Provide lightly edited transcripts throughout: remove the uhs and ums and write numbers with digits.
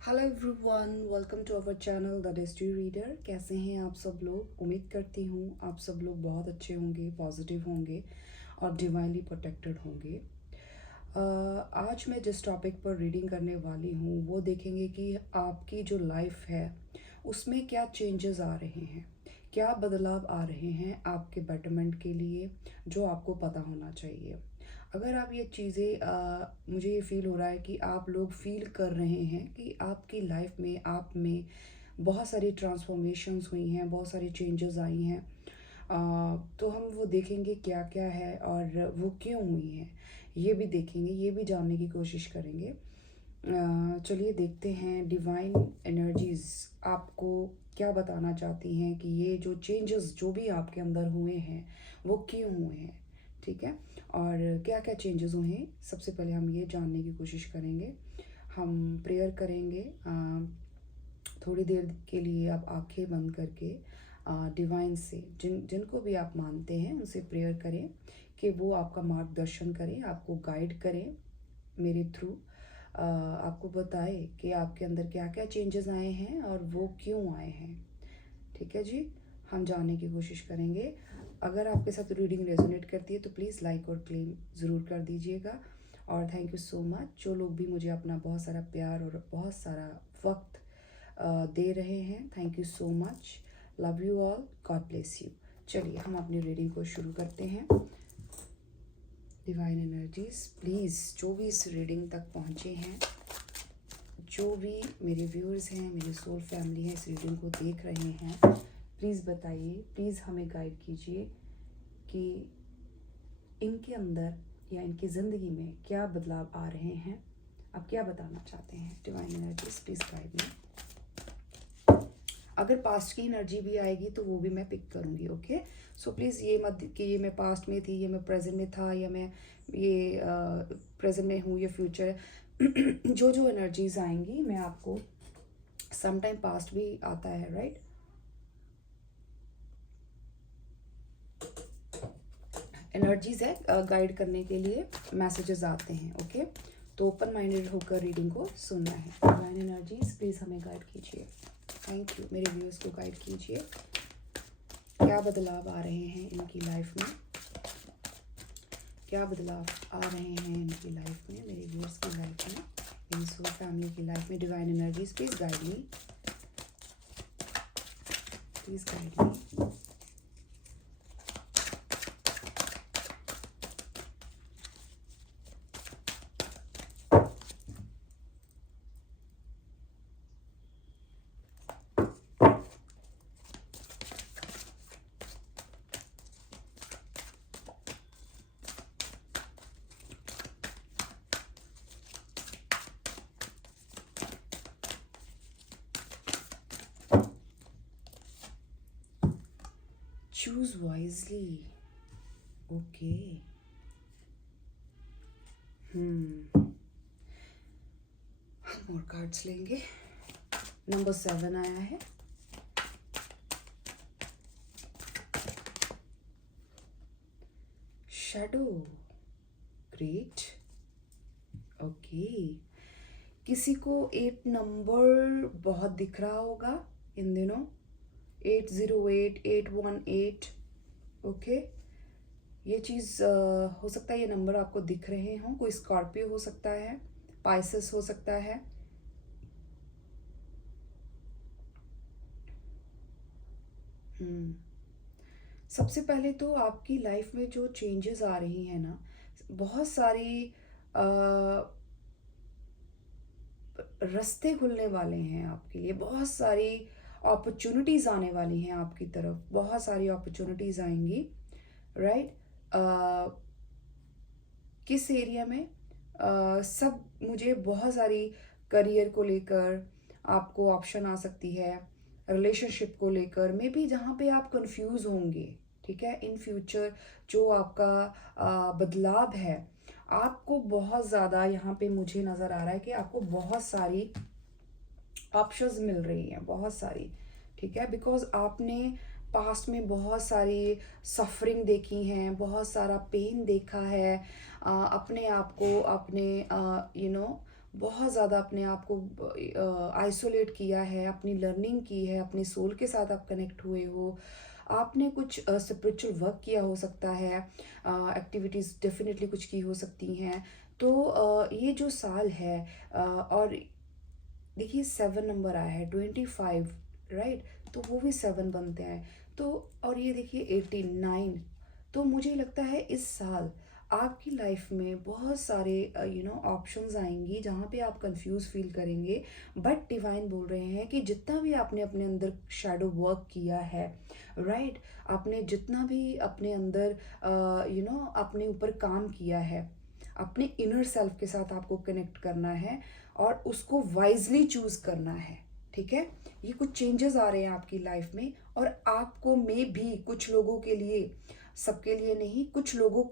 Hello everyone, welcome to our channel the dusty reader. कैसे हैं आप सब लोग? उम्मीद करती हूँ आप सब लोग बहुत अच्छे होंगे, पॉजिटिव होंगे और डिवाइनली प्रोटेक्टेड होंगे। आज मैं जिस टॉपिक पर रीडिंग करने वाली हूँ वो देखेंगे कि आपकी जो लाइफ है उसमें क्या चेंजेस आ रहे हैं, क्या बदलाव आ रहे हैं आपके बेटरमेंट के लिए, जो आपको पता होना चाहिए। अगर आप ये चीज़ें मुझे ये फ़ील हो रहा है कि आप लोग फ़ील कर रहे हैं कि आपकी लाइफ में आप में बहुत सारी ट्रांसफॉर्मेशंस हुई हैं, बहुत सारी चेंजेस आई हैं। तो हम वो देखेंगे क्या क्या है और वो क्यों हुई हैं, ये भी देखेंगे, ये भी जानने की कोशिश करेंगे। चलिए देखते हैं डिवाइन एनर्जीज आपको क्या बताना चाहती हैं कि ये जो चेंजेस जो भी आपके अंदर हुए हैं वो क्यों हुए हैं। ठीक है, और क्या क्या चेंजेस हुए हैं सबसे पहले हम ये जानने की कोशिश करेंगे। हम प्रेयर करेंगे। थोड़ी देर के लिए आप आंखें बंद करके डिवाइन से जिनको भी आप मानते हैं उनसे प्रेयर करें कि वो आपका मार्गदर्शन करें, आपको गाइड करें मेरे थ्रू। आपको बताए कि आपके अंदर क्या क्या चेंजेस आए हैं और वो क्यों आए हैं। ठीक है जी, हम जानने की कोशिश करेंगे। अगर आपके साथ रीडिंग रेजोनेट करती है तो प्लीज़ लाइक और क्लेम ज़रूर कर दीजिएगा। और थैंक यू सो मच जो लोग भी मुझे अपना बहुत सारा प्यार और बहुत सारा वक्त दे रहे हैं। Thank you so much. Love you all, God bless you. चलिए हम अपनी रीडिंग को शुरू करते हैं। डिवाइन एनर्जीज प्लीज़ जो भी इस रीडिंग तक पहुँचे हैं, जो भी मेरे व्यूअर्स हैं, मेरे सोल फैमिली है, इस रीडिंग को देख रहे हैं, प्लीज़ बताइए, प्लीज़ हमें गाइड कीजिए कि इनके अंदर या इनकी ज़िंदगी में क्या बदलाव आ रहे हैं। आप क्या बताना चाहते हैं? Divine energies please guide me. अगर पास्ट की एनर्जी भी आएगी तो वो भी मैं पिक करूँगी। ओके, सो प्लीज़ ये मत कि ये मैं पास्ट में थी, ये मैं प्रेजेंट में था, या मैं ये प्रेजेंट में हूँ, या फ्यूचर। जो जो एनर्जीज आएंगी मैं आपको, सम टाइम पास्ट भी आता है, राइट। एनर्जीज है गाइड करने के लिए, मैसेजेस आते हैं। ओके, तो ओपन माइंडेड होकर रीडिंग को सुनना है। डिवाइन एनर्जीज प्लीज़ हमें गाइड कीजिए। थैंक यू, मेरे व्यूअर्स को गाइड कीजिए। क्या बदलाव आ रहे हैं इनकी लाइफ में, क्या बदलाव आ रहे हैं इनकी लाइफ में, मेरे व्यूअर्स की लाइफ में, मेरी सोल फैमिली की लाइफ में। Divine energies please guide me, please guide me. Choose wisely. Okay, हम और कार्ड्स लेंगे। नंबर 7 आया है। Shadow, great. ओके, किसी को 8 नंबर बहुत दिख रहा होगा इन दिनों। 808, 818। ओके, ये चीज़ हो सकता है, ये नंबर आपको दिख रहे हों। कोई स्कॉर्पियो हो सकता है, पाइसेस हो सकता है। सबसे पहले तो आपकी लाइफ में जो चेंजेस आ रही हैं ना, बहुत सारी रास्ते खुलने वाले हैं आपके लिए, बहुत सारी अपॉर्चुनिटीज़ आने वाली हैं आपकी तरफ, बहुत सारी अपॉर्चुनिटीज़ आएंगी, राइट। किस एरिया में? सब मुझे बहुत सारी करियर को लेकर आपको ऑप्शन आ सकती है, रिलेशनशिप को लेकर मे बी, जहाँ पे आप कंफ्यूज होंगे। ठीक है, इन फ्यूचर जो आपका बदलाव है, आपको बहुत ज़्यादा यहाँ पे मुझे नज़र आ रहा है कि आपको बहुत सारी ऑप्शंस मिल रही हैं, बहुत सारी। ठीक है, बिकॉज आपने पास्ट में बहुत सारी सफरिंग देखी हैं, बहुत सारा पेन देखा है। अपने आप को अपने बहुत ज़्यादा अपने आप को आइसोलेट किया है, अपनी लर्निंग की है, अपने सोल के साथ आप कनेक्ट हुए हो, आपने कुछ स्पिरिचुअल वर्क किया हो सकता है, एक्टिविटीज़ डेफिनेटली कुछ की हो सकती हैं। तो ये जो साल है, और देखिए 7 नंबर आया है, 25, राइट? तो वो भी 7 बनते हैं। तो और ये देखिए 89। तो मुझे लगता है इस साल आपकी लाइफ में बहुत सारे ऑप्शंस आएंगी जहाँ पे आप कंफ्यूज फील करेंगे। बट डिवाइन बोल रहे हैं कि जितना भी आपने अपने अंदर शैडो वर्क किया है, राइट, आपने जितना भी अपने अंदर अपने ऊपर काम किया है, अपने इनर सेल्फ के साथ आपको कनेक्ट करना है और उसको वाइजली चूज करना है। ठीक है? ये कुछ चेंजेस आ रहे हैं आपकी लाइफ में, और आपको में भी कुछ लोगों के लिए, सबके लिए नहीं, कुछ लोगों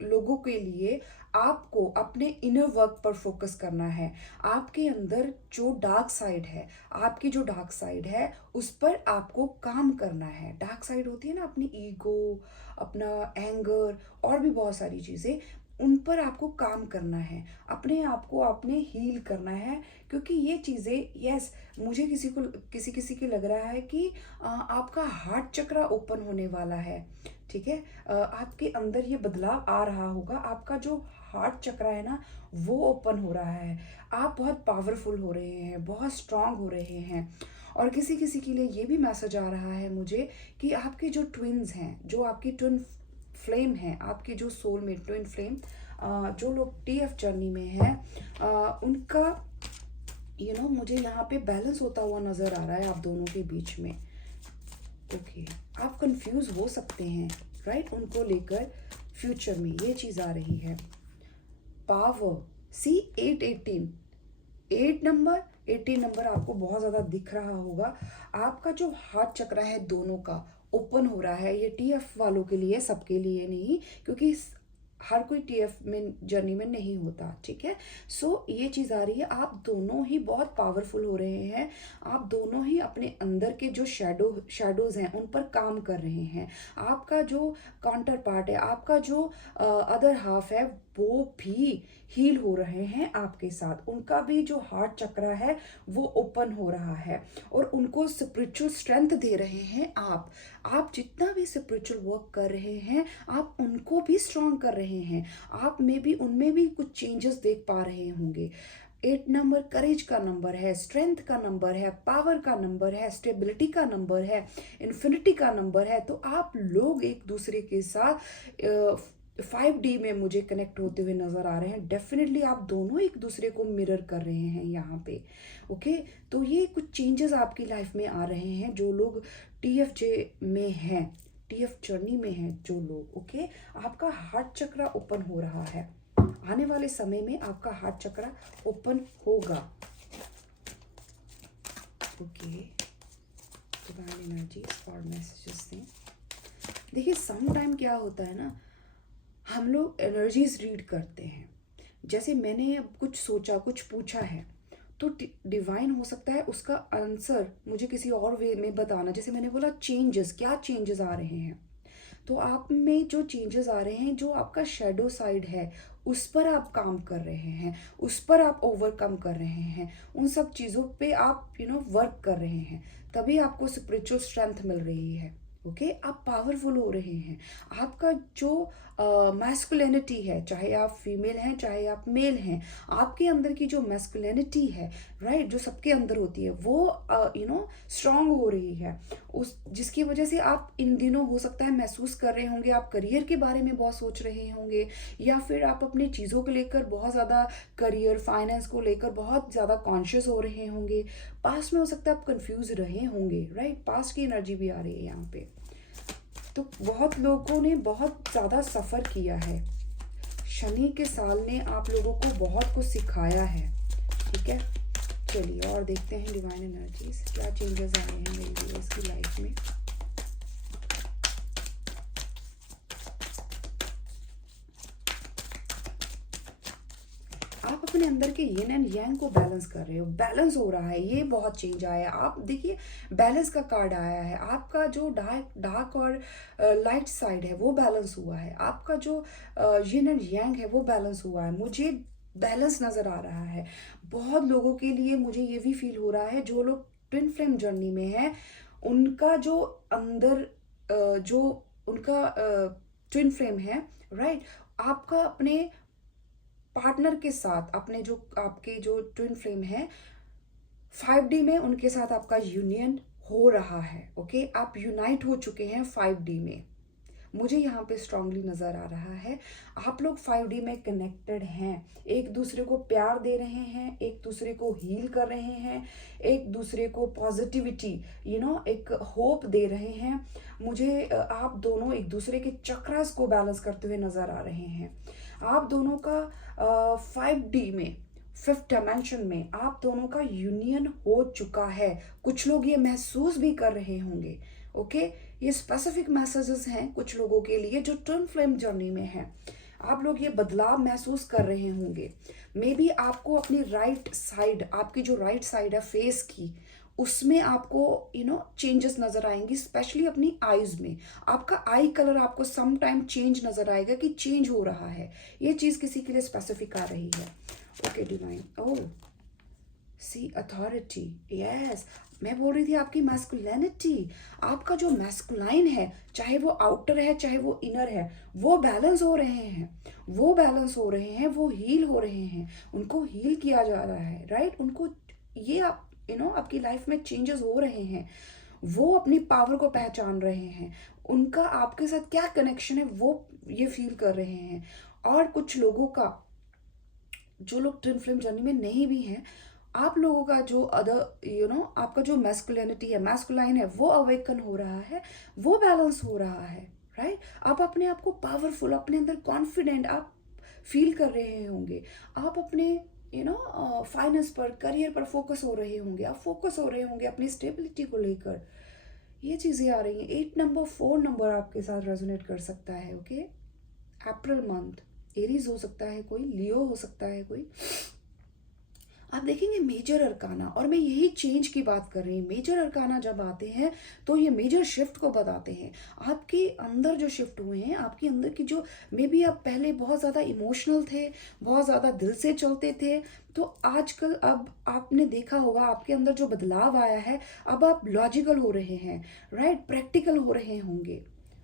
लोगों के लिए आपको अपने इनर वर्क पर फोकस करना है। आपके अंदर जो डार्क साइड है, आपकी जो डार्क साइड है उस पर आपको काम करना है। डार्क साइड होती है ना, अपनी ईगो, अपना एंगर और भी बहुत सारी चीज़ें, उन पर आपको काम करना है, अपने आप को आपने हील करना है। क्योंकि ये चीज़ें, यस, मुझे किसी किसी के लग रहा है कि आपका हार्ट चक्रा ओपन होने वाला है। ठीक है? आपके अंदर ये बदलाव आ रहा होगा, आपका जो हार्ट चक्रा है ना वो ओपन हो रहा है। आप बहुत पावरफुल हो रहे हैं, बहुत स्ट्रांग हो रहे हैं। और किसी किसी के लिए ये भी मैसेज आ रहा है मुझे कि आपके जो ट्विन्स हैं, जो आपकी ट्विन फ्लेम है, आपकी जो सोलमेट ट्विन फ्लेम, जो लोग टीएफ जर्नी में हैं, उनका मुझे यहाँ पे बैलेंस होता हुआ नज़र आ रहा है आप दोनों के बीच में। ओके, आप कंफ्यूज हो सकते हैं, राइट, उनको लेकर। फ्यूचर में ये चीज़ आ रही है। पावर, सी 818, 8 नंबर आपको बहुत ज़्यादा दिख रहा होगा। आपका जो हार्ट चक्र है दोनों का ओपन हो रहा है। ये टीएफ वालों के लिए, सबके लिए नहीं, क्योंकि हर कोई टीएफ में जर्नी में नहीं होता। ठीक है? सो ये चीज़ आ रही है, आप दोनों ही बहुत पावरफुल हो रहे हैं। आप दोनों ही अपने अंदर के जो शैडोज हैं उन पर काम कर रहे हैं। आपका जो काउंटर पार्ट है, आपका जो अदर हाफ है, वो भी हील हो रहे हैं आपके साथ। उनका भी जो हार्ट चक्रा है वो ओपन हो रहा है, और उनको स्पिरिचुअल स्ट्रेंथ दे रहे हैं आप जितना भी स्पिरिचुअल वर्क कर रहे हैं, आप उनको भी स्ट्रांग कर रहे हैं। आप में भी, उनमें भी कुछ चेंजेस देख पा रहे होंगे। 8 नंबर करेज का नंबर है, स्ट्रेंथ का नंबर है, पावर का नंबर है, स्टेबिलिटी का नंबर है, इन्फिनिटी का नंबर है। तो आप लोग एक दूसरे के साथ 5D में मुझे कनेक्ट होते हुए नजर आ रहे हैं। डेफिनेटली आप दोनों एक दूसरे को मिरर कर रहे हैं यहाँ पे। ओके, तो ये कुछ चेंजेस आपकी लाइफ में आ रहे हैं जो लोग TFJ में हैं, TF जर्नी में हैं जो लोग। ओके, आपका हार्ट चक्रा ओपन हो रहा है। आने वाले समय में आपका हार्ट चक्रा ओपन होगा। ओके, डिवाइन एनर्जीज और मैसेजेस दें। देखिए, सम टाइम क्या होता है ना, हम लोग एनर्जीज रीड करते हैं। जैसे मैंने अब कुछ सोचा, कुछ पूछा है, तो डिवाइन हो सकता है उसका आंसर मुझे किसी और वे में बताना। जैसे मैंने बोला चेंजेस, क्या चेंजेस आ रहे हैं, तो आप में जो चेंजेस आ रहे हैं, जो आपका शेडो साइड है उस पर आप काम कर रहे हैं, उस पर आप ओवरकम कर रहे हैं, उन सब चीज़ों पे आप वर्क कर रहे हैं, तभी आपको स्पिरिचुअल स्ट्रेंथ मिल रही है। ओके, आप पावरफुल हो रहे हैं। आपका जो मैस्कुलिनिटी है, चाहे आप फीमेल हैं चाहे आप मेल हैं, आपके अंदर की जो मैस्कुलिनिटी है, राइट, जो सबके अंदर होती है, वो स्ट्रांग हो रही है। उस जिसकी वजह से आप इन दिनों हो सकता है महसूस कर रहे होंगे, आप करियर के बारे में बहुत सोच रहे होंगे, या फिर आप अपने चीज़ों को लेकर बहुत ज़्यादा, करियर, फाइनेंस को लेकर बहुत ज़्यादा कॉन्शियस हो रहे होंगे। पास्ट में हो सकता है आप कंफ्यूज रहे होंगे, राइट, पास्ट की एनर्जी भी आ रही है यहाँ पे। तो बहुत लोगों ने बहुत ज़्यादा सफ़र किया है। शनि के साल ने आप लोगों को बहुत कुछ सिखाया है। ठीक है, चलिए और देखते हैं डिवाइन एनर्जीज क्या चेंजेस आ रहे हैं मेरी व्यूअर्स की लाइफ में। आप अपने अंदर के यिन एंड यांग को बैलेंस कर रहे हो, बैलेंस हो रहा है, ये बहुत चेंज आया है। आप देखिए, बैलेंस का कार्ड आया है, आपका जो डार्क और लाइट साइड है वो बैलेंस हुआ है, आपका जो यिन एंड यांग है वो बैलेंस हुआ है। मुझे बैलेंस नज़र आ रहा है। बहुत लोगों के लिए मुझे ये भी फील हो रहा है, जो लोग ट्विन फ्लेम जर्नी में हैं, उनका जो अंदर जो उनका ट्विन फ्लेम है, राइट, आपका अपने पार्टनर के साथ, अपने जो आपके जो ट्विन फ्लेम है 5D में, उनके साथ आपका यूनियन हो रहा है। ओके, आप यूनाइट हो चुके हैं 5D में। मुझे यहाँ पे स्ट्रांगली नज़र आ रहा है आप लोग 5D में कनेक्टेड हैं, एक दूसरे को प्यार दे रहे हैं, एक दूसरे को हील कर रहे हैं, एक दूसरे को पॉजिटिविटी एक होप दे रहे हैं। मुझे आप दोनों एक दूसरे के चक्रास को बैलेंस करते हुए नज़र आ रहे हैं। आप दोनों का 5D में, फिफ्थ डायमेंशन में आप दोनों का यूनियन हो चुका है। कुछ लोग ये महसूस भी कर रहे होंगे। ओके, ये स्पेसिफिक मैसेजेस हैं कुछ लोगों के लिए जो ट्विन फ्लेम जर्नी में हैं। आप लोग ये बदलाव महसूस कर रहे होंगे। मे बी आपको अपनी राइट साइड, आपकी जो राइट साइड है फेस की, उसमें आपको चेंजेस नजर आएंगी, स्पेशली अपनी आईज में। आपका आई कलर आपको सम टाइम चेंज नजर आएगा कि चेंज हो रहा है। ये चीज किसी के लिए स्पेसिफिक आ रही है। ओके डिवाइन, ओह सी अथॉरिटी, यस, मैं बोल रही थी आपकी मैस्कुलिनिटी, आपका जो मैस्कुलाइन है, चाहे वो आउटर है चाहे वो इनर है, वो बैलेंस हो रहे हैं, वो बैलेंस हो रहे हैं, वो हील हो रहे हैं, उनको हील किया जा रहा है, राइट। उनको ये आप आपकी लाइफ में चेंजेस हो रहे हैं। वो अपनी पावर को पहचान रहे हैं, उनका आपके साथ क्या कनेक्शन है वो ये फील कर रहे हैं। और कुछ लोगों का, जो लोग ट्विन फ्लेम जर्नी में नहीं भी हैं, आप लोगों का जो अदर आपका जो मैस्कुलिनिटी है, मैस्कुलाइन है, वो अवेकन हो रहा है, वो बैलेंस हो रहा है, राइट। आप अपने आप को पावरफुल, अपने अंदर कॉन्फिडेंट आप फील कर रहे होंगे। आप अपने फाइनेंस पर, करियर पर फोकस हो रहे होंगे, आप फोकस हो रहे होंगे अपनी स्टेबिलिटी को लेकर। ये चीज़ें आ रही हैं। 8 नंबर, 4 नंबर आपके साथ रेजोनेट कर सकता है। ओके, अप्रैल मंथ, एरीज हो सकता है कोई, लियो हो सकता है कोई। आप देखेंगे मेजर अरकाना, और मैं यही चेंज की बात कर रही हूँ। मेजर अरकाना जब आते हैं तो ये मेजर शिफ्ट को बताते हैं। आपके अंदर जो शिफ्ट हुए हैं, आपके अंदर की जो, मे बी आप पहले बहुत ज़्यादा इमोशनल थे, बहुत ज़्यादा दिल से चलते थे, तो आजकल अब आपने देखा होगा आपके अंदर जो बदलाव आया है, अब आप लॉजिकल हो रहे हैं, राइट, प्रैक्टिकल हो रहे होंगे।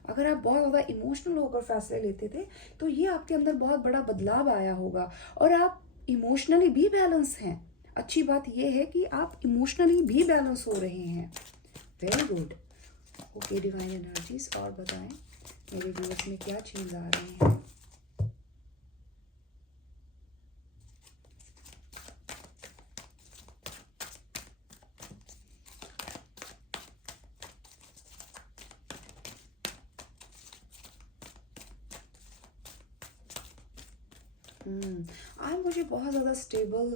अगर आप बहुत ज़्यादा इमोशनल होकर फैसले लेते थे, तो ये आपके अंदर बहुत बड़ा बदलाव आया होगा। और आप इमोशनली भी बैलेंस हैं। अच्छी बात यह है कि आप इमोशनली भी बैलेंस हो रहे हैं। Very good. Okay divine energies, और बताएं मेरे व्यूअर्स में क्या चेंज आ रहे हैं। आप मुझे बहुत ज़्यादा स्टेबल,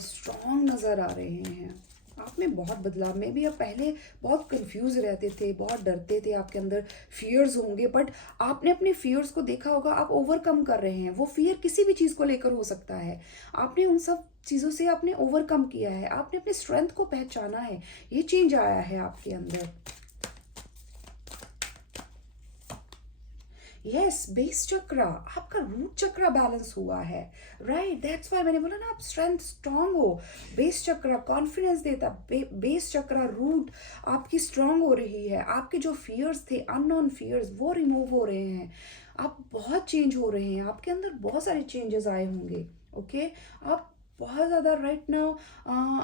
स्ट्रॉन्ग नज़र आ रहे हैं। आप में बहुत बदलाव में भी, आप पहले बहुत कंफ्यूज रहते थे, बहुत डरते थे, आपके अंदर फियर्स होंगे, बट आपने अपने फियर्स को देखा होगा, आप ओवरकम कर रहे हैं। वो फियर किसी भी चीज़ को लेकर हो सकता है, आपने उन सब चीज़ों से आपने ओवरकम किया है, आपने अपने स्ट्रेंथ को पहचाना है। ये चेंज आया है आपके अंदर। यस, बेस चक्रा, आपका रूट चक्रा बैलेंस हुआ है, राइट। दैट्स वाई मैंने बोला ना, आप स्ट्रेंथ स्ट्रांग हो। बेस चक्रा कॉन्फिडेंस देता, बेस चक्रा रूट आपकी स्ट्रांग हो रही है। आपके जो फियर्स थे, अननोन फियर्स, वो रिमूव हो रहे हैं। आप बहुत चेंज हो रहे हैं, आपके अंदर बहुत सारे चेंजेस आए होंगे। ओके, आप बहुत ज़्यादा राइट नाउ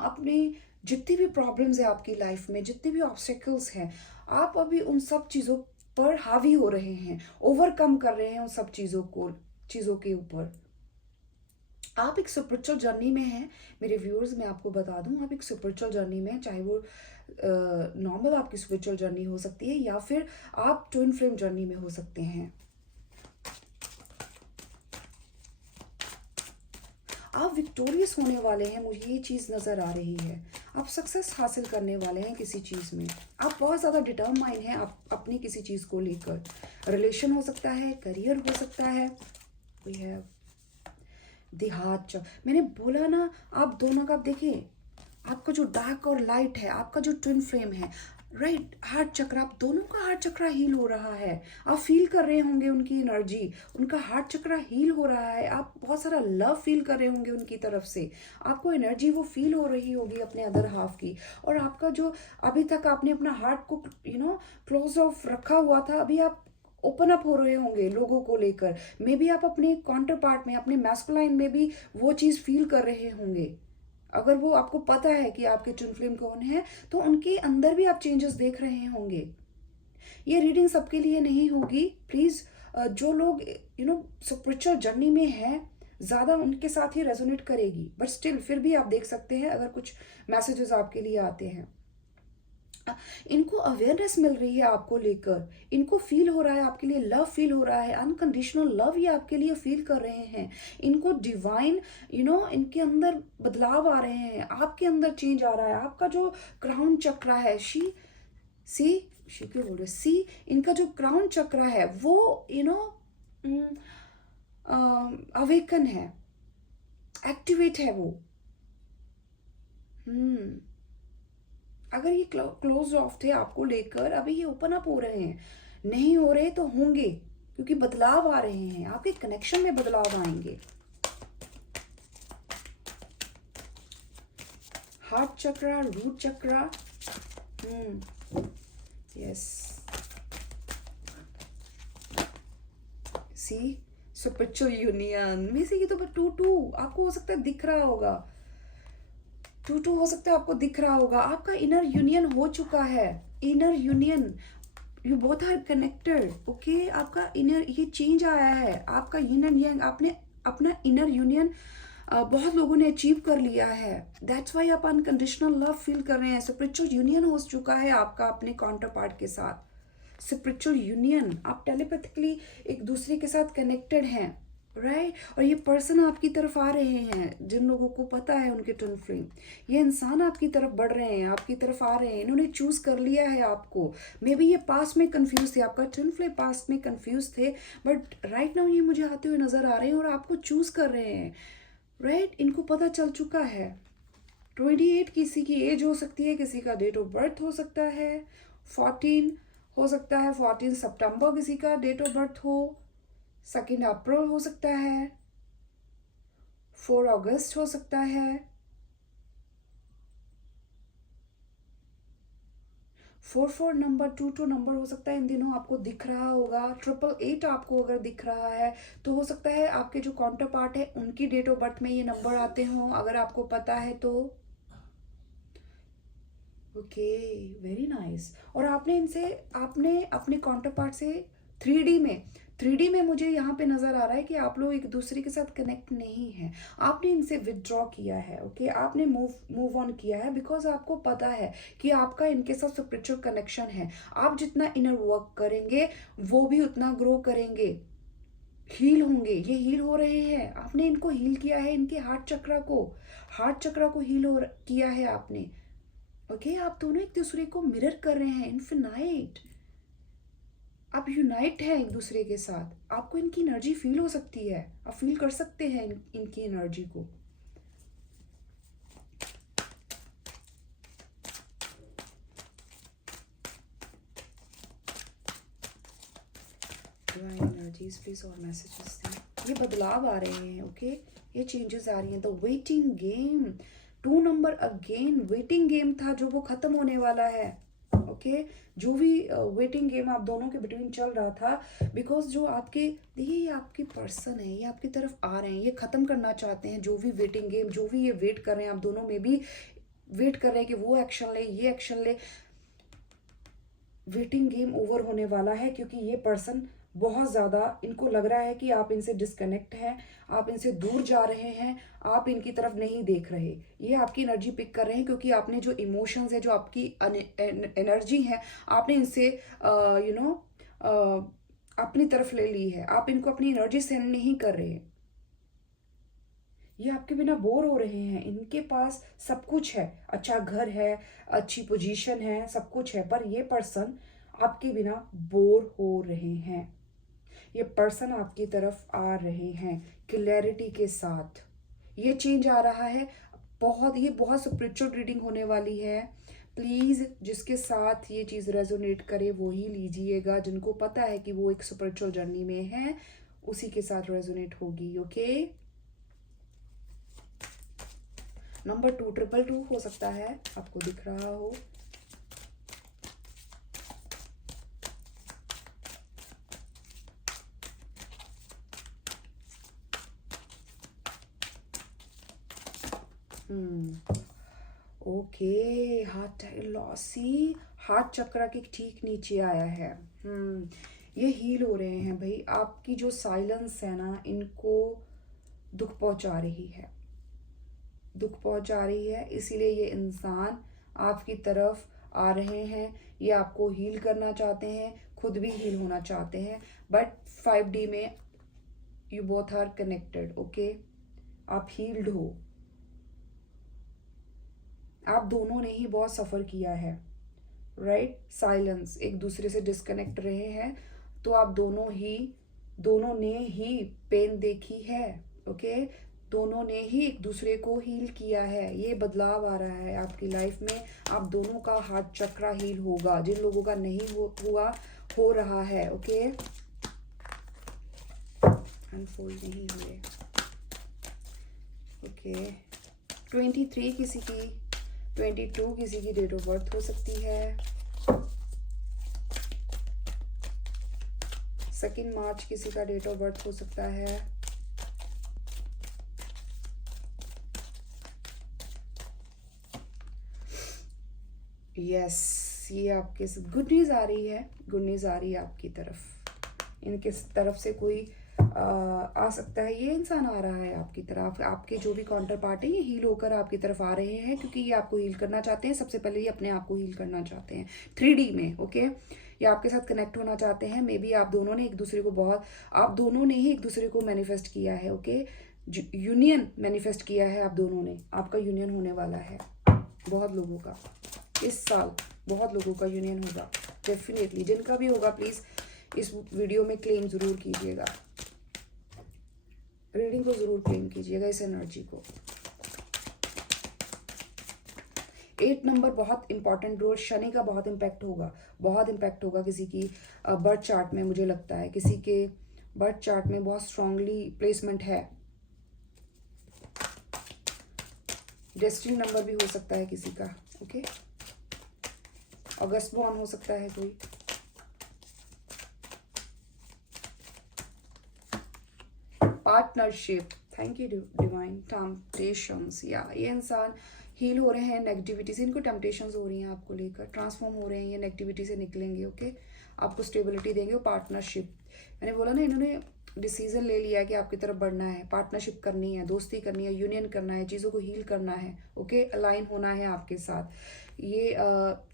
अपनी जितनी भी प्रॉब्लम्स है आपकी लाइफ में, जितने भी ऑब्स्टेकल्स हैं, आप अभी उन सब चीज़ों पर हावी हो रहे हैं, ओवरकम कर रहे हैं उन सब चीज़ों के ऊपर। आप एक स्पिरिचुअल जर्नी में हैं मेरे व्यूअर्स। मैं आपको बता दूं, आप एक स्पिरिचुअल जर्नी में हैं, चाहे वो नॉर्मल आपकी स्पिरिचुअल जर्नी हो सकती है, या फिर आप ट्विन फ्लेम जर्नी में हो सकते हैं। आप विक्टोरियस होने वाले हैं, मुझे ये चीज़ नज़र आ रही है। आप सक्सेस हासिल करने वाले हैं किसी चीज़ में। आप बहुत ज़्यादा डिटरमाइन हैं आप अपनी किसी चीज़ को लेकर। रिलेशन हो सकता है, करियर हो सकता है। वी हैव देहात, मैंने बोला ना, आप दोनों का, आप देखिए, आपका जो डार्क और लाइट है, आपका जो ट्विन फ्लेम है, राइट, हार्ट चक्र, आप दोनों का हार्ट चक्र हील हो रहा है। आप फील कर रहे होंगे उनकी एनर्जी, उनका हार्ट चक्र हील हो रहा है। आप बहुत सारा लव फील कर रहे होंगे उनकी तरफ से, आपको एनर्जी वो फील हो रही होगी अपने अदर हाफ की। और आपका जो अभी तक आपने अपना हार्ट को क्लोज ऑफ रखा हुआ था, अभी आप ओपन अप हो रहे होंगे लोगों को लेकर। मे बी आप अपने काउंटर पार्ट में, अपने मैस्कुलाइन में भी वो चीज़ फील कर रहे होंगे। अगर वो आपको पता है कि आपके ट्विन फ्लेम कौन है, तो उनके अंदर भी आप चेंजेस देख रहे होंगे। ये रीडिंग सबके लिए नहीं होगी, प्लीज। जो लोग स्पिरिचुअल जर्नी में हैं, ज़्यादा उनके साथ ही रेजोनेट करेगी, बट स्टिल फिर भी आप देख सकते हैं अगर कुछ मैसेजेस आपके लिए आते हैं। इनको अवेयरनेस मिल रही है आपको लेकर, इनको फील हो रहा है आपके लिए, लव फील हो रहा है, अनकंडीशनल लव ये आपके लिए फील कर रहे हैं। इनको डिवाइन इनके अंदर बदलाव आ रहे हैं, आपके अंदर चेंज आ रहा है। आपका जो क्राउन चक्र है, शी क्यों बोल रहे सी, इनका जो क्राउन चक्र है वो अवेकन है, एक्टिवेट है वो। अगर ये क्लोज ऑफ थे आपको लेकर, अभी ये ओपन अप हो रहे हैं, नहीं हो रहे तो होंगे, क्योंकि बदलाव आ रहे हैं, आपके कनेक्शन में बदलाव आएंगे। हार्ट चक्र, रूट चक्र, यस, सी स्पिरिचुअल यूनियन में से ये तो टू टू आपको हो सकता है दिख रहा होगा, टू हो सकता है आपको दिख रहा होगा। आपका इनर यूनियन हो चुका है, inner union, you both are connected, okay. आपका इनर ये चेंज आया है, आपका यूनियन यंग, आपने अपना इनर यूनियन बहुत लोगों ने अचीव कर लिया है। दैट्स वाई आप अनकंडीशनल लव फील कर रहे हैं। स्पिरिचुअल यूनियन हो चुका है आपका अपने काउंटर पार्ट के साथ। स्पिरिचुअल यूनियन, आप टेलीपैथिकली एक दूसरे के साथ कनेक्टेड हैं, राइट। और ये पर्सन आपकी तरफ आ रहे हैं, जिन लोगों को पता है उनके ट्विन फ्लेम, ये इंसान आपकी तरफ बढ़ रहे हैं, आपकी तरफ आ रहे हैं, इन्होंने चूज कर लिया है आपको। मे बी ये पास्ट में कंफ्यूज थे, आपका ट्विन फ्लेम पास्ट में कंफ्यूज थे, बट राइट नाउ ये मुझे आते हुए नजर आ रहे हैं और आपको चूज कर रहे हैं, राइट। इनको पता चल चुका है। 28 किसी की एज हो सकती है, किसी का डेट ऑफ बर्थ हो सकता है। 14 हो सकता है, 14 सितंबर किसी का डेट ऑफ बर्थ हो। 2 अप्रैल हो सकता है, 4 अगस्त हो सकता है, 44 नंबर, 22 नंबर हो सकता है। इन दिनों आपको दिख रहा होगा। 888 आपको अगर दिख रहा है तो हो सकता है आपके जो काउंटर पार्ट है उनकी डेट ऑफ बर्थ में ये नंबर आते हों, अगर आपको पता है तो। Okay, very nice. और आपने अपने काउंटर पार्ट से 3D में मुझे यहाँ पे नज़र आ रहा है कि आप लोग एक दूसरे के साथ कनेक्ट नहीं है, आपने इनसे विदड्रॉ किया है, ओके। आपने मूव ऑन किया है, बिकॉज आपको पता है कि आपका इनके साथ स्पिरिचुअल कनेक्शन है। आप जितना इनर वर्क करेंगे वो भी उतना ग्रो करेंगे, हील होंगे। ये हील हो रहे हैं, आपने इनको हील किया है, इनके हार्ट चक्र को हील किया है आपने, ओके। आप दोनों एक दूसरे को मिरर कर रहे हैं, इन्फिनाइट। आप यूनाइट हैं एक दूसरे के साथ, आपको इनकी एनर्जी फील हो सकती है, आप फील कर सकते हैं इनकी एनर्जी को। एनर्जीज प्लीज और मैसेजेस दें। ये बदलाव आ रहे हैं, ओके। ये चेंजेस आ रही हैं। The waiting game, 2 number again, waiting game था जो वो खत्म होने वाला है, ओके। जो भी वेटिंग गेम आप दोनों के बिटवीन चल रहा था, बिकॉज जो आपके, देखिए ये आपके पर्सन है, ये आपकी तरफ आ रहे हैं, ये खत्म करना चाहते हैं जो भी वेटिंग गेम, जो भी ये वेट कर रहे हैं, आप दोनों में भी वेट कर रहे हैं कि वो एक्शन ले, ये एक्शन ले। वेटिंग गेम ओवर होने वाला है, क्योंकि ये पर्सन बहुत ज़्यादा, इनको लग रहा है कि आप इनसे डिस्कनेक्ट हैं, आप इनसे दूर जा रहे हैं, आप इनकी तरफ नहीं देख रहे। ये आपकी एनर्जी पिक कर रहे हैं, क्योंकि आपने जो इमोशंस है, जो आपकी एनर्जी है, आपने इनसे अपनी तरफ ले ली है। आप इनको अपनी एनर्जी सेंड नहीं कर रहे। ये आपके बिना बोर हो रहे हैं, इनके पास सब कुछ है, अच्छा घर है, अच्छी पोजीशन है, सब कुछ है, पर ये पर्सन आपके बिना बोर हो रहे हैं। ये पर्सन आपकी तरफ आ रहे हैं क्लैरिटी के साथ। ये चेंज आ रहा है, ये बहुत स्पिरिचुअल रीडिंग होने वाली है। प्लीज़ जिसके साथ ये चीज़ रेजोनेट करे वो ही लीजिएगा, जिनको पता है कि वो एक स्पिरिचुअल जर्नी में है उसी के साथ रेजोनेट होगी। ओके, नंबर 2 222 हो सकता है, आपको दिख रहा हो। ओके, हार्ट लॉसी, हार्ट चक्र के ठीक नीचे आया है। ये हील हो रहे हैं भाई। आपकी जो साइलेंस है ना, इनको दुख पहुंचा रही है, दुख पहुंचा रही है, इसीलिए ये इंसान आपकी तरफ आ रहे हैं। ये आपको हील करना चाहते हैं, खुद भी हील होना चाहते हैं, बट 5D में you both are connected. Okay, आप हील्ड हो, आप दोनों ने ही बहुत सफ़र किया है, राइट। साइलेंस, एक दूसरे से डिस्कनेक्ट रहे हैं, तो आप दोनों ने ही पेन देखी है। ओके, दोनों ने ही एक दूसरे को हील किया है। ये बदलाव आ रहा है आपकी लाइफ में, आप दोनों का हार्ट चक्र हील होगा। जिन लोगों का नहीं हुआ हो रहा है। ओके, अनफोल्ड नहीं हुए। ओके, 23 किसी की, 22 किसी की डेट ऑफ बर्थ हो सकती है, 2 मार्च किसी का डेट ऑफ बर्थ हो सकता है, यस ये आपके गुड न्यूज़ आ रही है, गुड न्यूज़ आ रही है आपकी तरफ। इनके तरफ से कोई आ सकता है, ये इंसान आ रहा है आपकी तरफ। आपके जो भी काउंटर पार्ट है ये हील होकर आपकी तरफ आ रहे हैं, क्योंकि ये आपको हील करना चाहते हैं। सबसे पहले ये अपने आप को हील करना चाहते हैं 3D में। ओके, ये आपके साथ कनेक्ट होना चाहते हैं। मे बी आप दोनों ने एक दूसरे को आप दोनों ने ही एक दूसरे को मैनिफेस्ट किया है। ओके, यूनियन मैनिफेस्ट किया है आप दोनों ने। आपका यूनियन होने वाला है बहुत लोगों का इस साल, बहुत लोगों का यूनियन होगा डेफिनेटली। जिनका भी होगा प्लीज़ इस वीडियो में क्लेम ज़रूर कीजिएगा, रीडिंग को ज़रूर क्लेम कीजिएगा, इस एनर्जी को। 8 नंबर बहुत इंपॉर्टेंट रोल, शनि का बहुत इम्पैक्ट होगा, बहुत इम्पैक्ट होगा किसी की बर्थ चार्ट में। मुझे लगता है किसी के बर्थ चार्ट में बहुत स्ट्रांगली प्लेसमेंट है। डेस्टिनी नंबर भी हो सकता है किसी का। ओके, अगस्त बॉर्न हो सकता है कोई। Partnership, thank you divine. Temptations, या ये इंसान हील हो रहे हैं नेगेटिविटी से। इनको टेम्पटेशंस हो रही हैं आपको लेकर, ट्रांसफॉर्म हो रहे हैं, ये नेगेटिविटी से निकलेंगे। ओके, आपको स्टेबिलिटी देंगे। पार्टनरशिप, मैंने बोला ना, इन्होंने डिसीजन ले लिया कि आपकी तरफ बढ़ना है, पार्टनरशिप करनी है, दोस्ती करनी है, यूनियन करना है, चीज़ों को हील करना है। ओके, अलाइन होना है आपके साथ। ये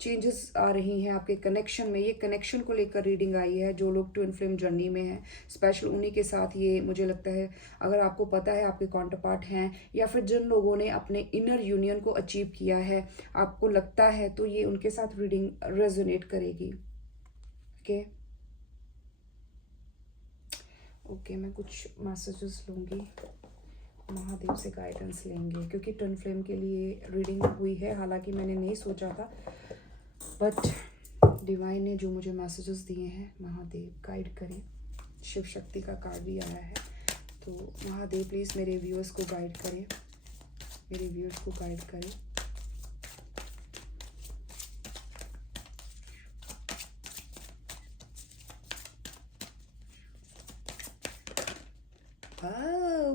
चेंजेस आ रही हैं आपके कनेक्शन में। ये कनेक्शन को लेकर रीडिंग आई है। जो लोग ट्विन फ्लेम जर्नी में हैं, स्पेशल उन्हीं के साथ ये मुझे लगता है। अगर आपको पता है आपके काउंटर पार्ट हैं, या फिर जिन लोगों ने अपने इनर यूनियन को अचीव किया है, आपको लगता है, तो ये उनके साथ रीडिंग रेजोनेट करेगी। ओके ओके, मैं कुछ मैसेजेस लूँगी, महादेव से गाइडेंस लेंगे, क्योंकि ट्विन फ्लेम के लिए रीडिंग हुई है। हालांकि मैंने नहीं सोचा था, बट डिवाइन ने जो मुझे मैसेजेस दिए हैं, महादेव गाइड करें। शिव शक्ति का कार्ड भी आया है, तो महादेव प्लीज़ मेरे व्यूअर्स को गाइड करें, मेरे व्यूअर्स को गाइड करें।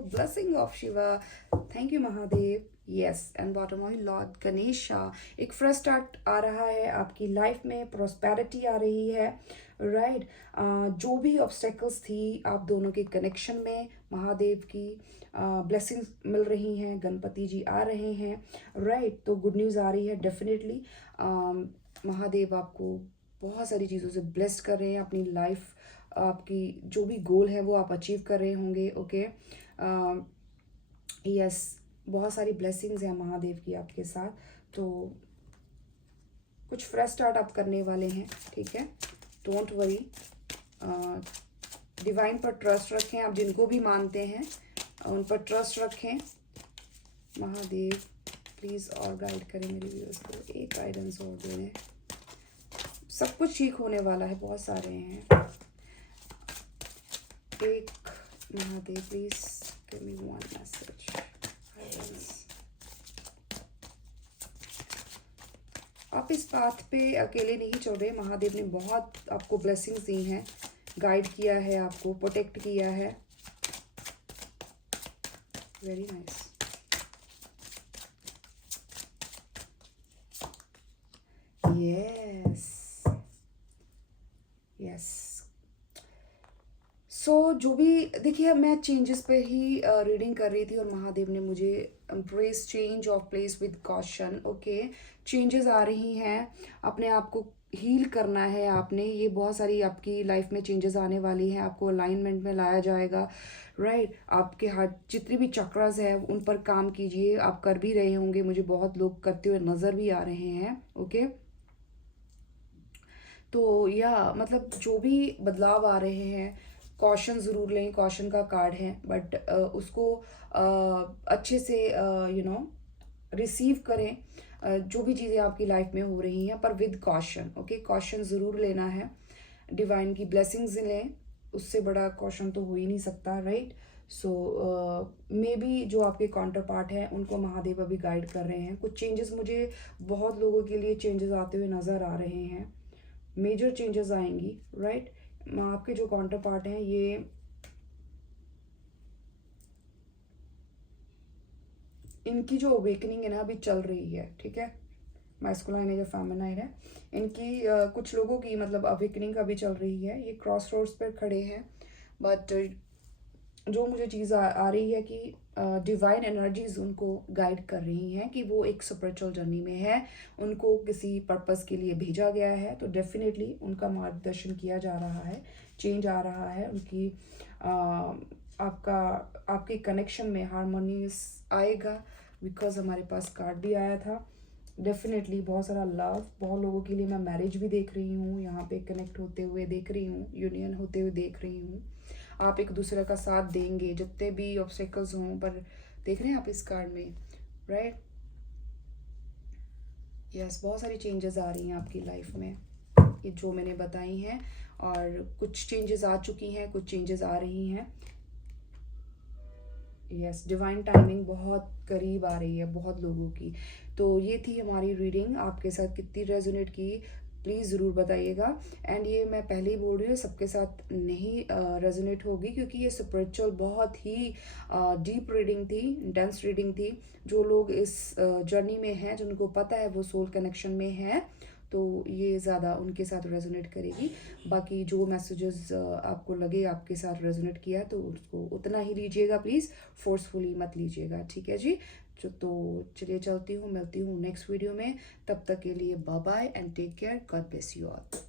Blessing of Shiva, thank you Mahadev. Yes, and bottom of Lord Ganesha. एक फ्रेश स्टार्ट आ रहा है आपकी लाइफ में, प्रॉस्पेरिटी आ रही है, राइट। जो भी ऑब्स्टेकल्स थी आप दोनों के कनेक्शन में, महादेव की ब्लेसिंग्स मिल रही हैं, गणपति जी आ रहे हैं, राइट। तो गुड न्यूज़ आ रही है डेफिनेटली। महादेव आपको बहुत सारी चीज़ों से ब्लेस्ड कर रहे हैं। अपनी लाइफ, आपकी जो भी गोल है वो आप अचीव कर रहे होंगे। ओके, यस, बहुत सारी ब्लेसिंग्स हैं महादेव की आपके साथ। तो कुछ फ्रेश स्टार्ट आप करने वाले हैं, ठीक है। डोंट वरी, डिवाइन पर ट्रस्ट रखें। आप जिनको भी मानते हैं उन पर ट्रस्ट रखें। महादेव प्लीज़ और गाइड करें मेरे व्यूअर्स को, एक गाइडेंस और दे दें। सब कुछ ठीक होने वाला है, बहुत सारे हैं। एक Mahadev please give me one message guidance. आप इस पाथ पे अकेले नहीं चल रहे, महादेव ने बहुत आपको ब्लेसिंग्स दी हैं, गाइड किया है, आपको प्रोटेक्ट किया है। Very nice. Yes yes. So जो भी देखिए, मैं चेंजेस पे ही रीडिंग कर रही थी और महादेव ने मुझे embrace change of place with caution. Okay, changes आ रही हैं, अपने आप को हील करना है आपने। ये बहुत सारी आपकी लाइफ में चेंजेस आने वाली हैं, आपको अलाइनमेंट में लाया जाएगा, राइट। आपके हार्ट जितनी भी चक्रास है उन पर काम कीजिए, आप कर भी रहे होंगे, मुझे बहुत लोग करते हुए नज़र भी आ रहे हैं। ओके, तो या मतलब जो भी बदलाव आ रहे हैं, कॉशन ज़रूर लें, कॉशन का कार्ड है, बट उसको अच्छे से रिसीव करें। जो भी चीज़ें आपकी लाइफ में हो रही हैं, पर विद कॉशन। ओके, कॉशन ज़रूर लेना है, डिवाइन की ब्लेसिंग्स लें, उससे बड़ा कॉशन तो हो ही नहीं सकता, राइट। सो मे बी जो आपके काउंटर पार्ट हैं उनको महादेव अभी गाइड कर रहे हैं। कुछ चेंजेस, मुझे बहुत लोगों के लिए चेंजेस आते हुए नज़र आ रहे हैं, मेजर चेंजेस आएंगी, राइट। आपके जो काउंटर पार्ट हैं, ये इनकी जो अवेकनिंग है ना अभी चल रही है, ठीक है। मैस्कुलाइन है या फेमिनाइन है, इनकी कुछ लोगों की मतलब अवेकनिंग अभी चल रही है। ये क्रॉस रोड्स पर खड़े हैं, बट जो मुझे चीज़ आ रही है कि डिवाइन एनर्जीज उनको गाइड कर रही हैं कि वो एक स्पिरिचुअल जर्नी में है, उनको किसी पर्पस के लिए भेजा गया है। तो डेफिनेटली उनका मार्गदर्शन किया जा रहा है, चेंज आ रहा है उनकी, आपका आपके कनेक्शन में हारमोनीस आएगा। बिकॉज हमारे पास कार्ड भी आया था, डेफिनेटली बहुत सारा लव, बहुत लोगों के लिए मैं मैरिज भी देख रही हूँ, यहाँ पे कनेक्ट होते हुए देख रही हूँ, यूनियन होते हुए देख रही हूँ। आप एक दूसरे का साथ देंगे जितने भी ऑब्स्टेकल्स हों, पर देख रहे हैं आप इस कार्ड में, राइट। यस, बहुत सारी चेंजेस आ रही हैं आपकी लाइफ में, ये जो मैंने बताई हैं, और कुछ चेंजेस आ चुकी हैं, कुछ चेंजेस आ रही हैं। यस, डिवाइन टाइमिंग बहुत करीब आ रही है बहुत लोगों की। तो ये थी हमारी रीडिंग, आपके साथ कितनी रेजोनेट की प्लीज़ ज़रूर बताइएगा। एंड ये मैं पहले ही बोल रही हूँ, सबके साथ नहीं रेजोनेट होगी, क्योंकि ये स्पिरिचुअल बहुत ही डीप रीडिंग थी, इंटेंस रीडिंग थी। जो लोग इस जर्नी में हैं, जिनको पता है वो सोल कनेक्शन में है, तो ये ज़्यादा उनके साथ रेजोनेट करेगी। बाकी जो मैसेजेस आपको लगे आपके साथ रेजोनेट किया, तो उसको उतना ही लीजिएगा, प्लीज़ फोर्सफुली मत लीजिएगा, ठीक है जी। तो चलिए चलती हूँ, मिलती हूँ नेक्स्ट वीडियो में। तब तक के लिए bye bye and take care, God bless you all.